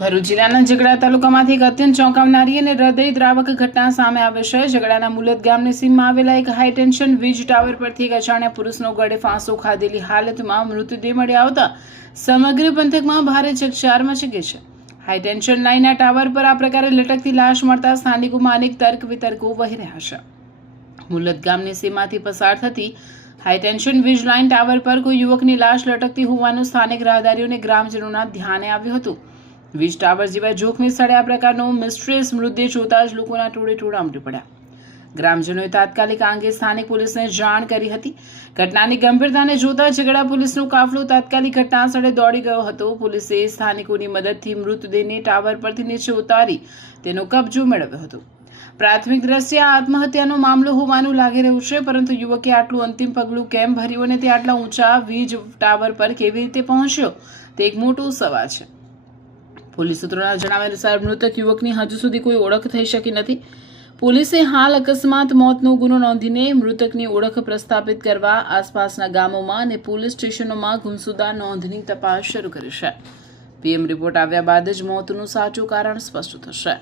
ભરૂચ જિલ્લાના ઝઘડા તાલુકામાંથી એક અત્યંત ચોંકાવનારી અને હૃદયદ્રાવક ઘટના સામે આવે છે। ઝઘડાના મુલત ગામની સીમમાં આવેલા એક હાઈ ટેન્શન વીજ ટાવર પરથી એક અજાણ્યા પુરુષનો ગળે ફાંસો ખાધેલી હાલતમાં મૃતદેહ મળી આવતા સમગ્ર પંથકમાં ભારે ચકચાર મચી ગઈ છે। હાઈ ટેન્શન લાઇનના ટાવર પર આ પ્રકારે લટકતી લાશ મળતા સ્થાનિકોમાં અનેક તર્ક વિતર્કો વહી રહ્યા છે। મુલત ગામની સીમમાંથી પસાર થતી હાઈ ટેન્શન વીજ લાઇન ટાવર પર કોઈ યુવકની લાશ લટકતી હોવાનું સ્થાનિક રાહદારીઓ અને ગ્રામજનોના ધ્યાને આવ્યું હતું। વીજ ટાવર જેવા જોખમી સ્થળે આ પ્રકારનો મિસ્ટ્રીયસ મૃતદેહ જોતા જ લોકોના ટોળે ટોળા ઉમટી પડ્યા। ગ્રામજનોએ તાત્કાલિક આ અંગે સ્થાનિક પોલીસને જાણ કરી હતી। ઘટનાની ગંભીરતાને જોતા ઝઘડા પોલીસનો કાફલો તાત્કાલિક ઘટના સ્થળે દોડી ગયો હતો। પોલીસે સ્થાનિકોની મદદથી મૃતદેહને ટાવર પરથી નીચે ઉતારી તેનો કબજો મેળવ્યો હતો। પ્રાથમિક દ્રષ્ટિએ આ આત્મહત્યાનો મામલો હોવાનું લાગી રહ્યું છે, પરંતુ યુવકે આટલું અંતિમ પગલું કેમ ભર્યું અને તે આટલા ઊંચા વીજ ટાવર પર કેવી રીતે પહોંચ્યો તે એક મોટો સવાલ છે। પોલીસ સૂત્રોના જણાવ્યા અનુસાર મૃતક યુવકની હજુ સુધી કોઈ ઓળખ થઈ શકી નથી। પોલીસે હાલ અકસ્માત મોતનો ગુનો નોંધીને મૃતકની ઓળખ પ્રસ્થાપિત કરવા આસપાસના ગામોમાં અને પોલીસ સ્ટેશનોમાં ગુમસુદા નોંધની તપાસ શરૂ કરી છે। પીએમ રિપોર્ટ આવ્યા બાદ જ મોતનું સાચું કારણ સ્પષ્ટ થશે।